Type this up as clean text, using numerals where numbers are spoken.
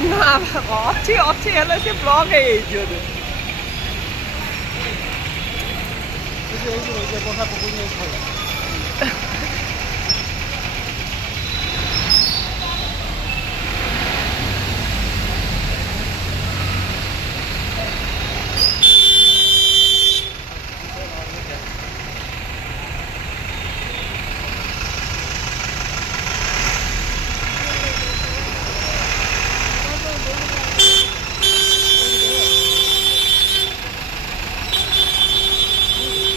No, oggi alla si vlog e io. This is what we get for half a million.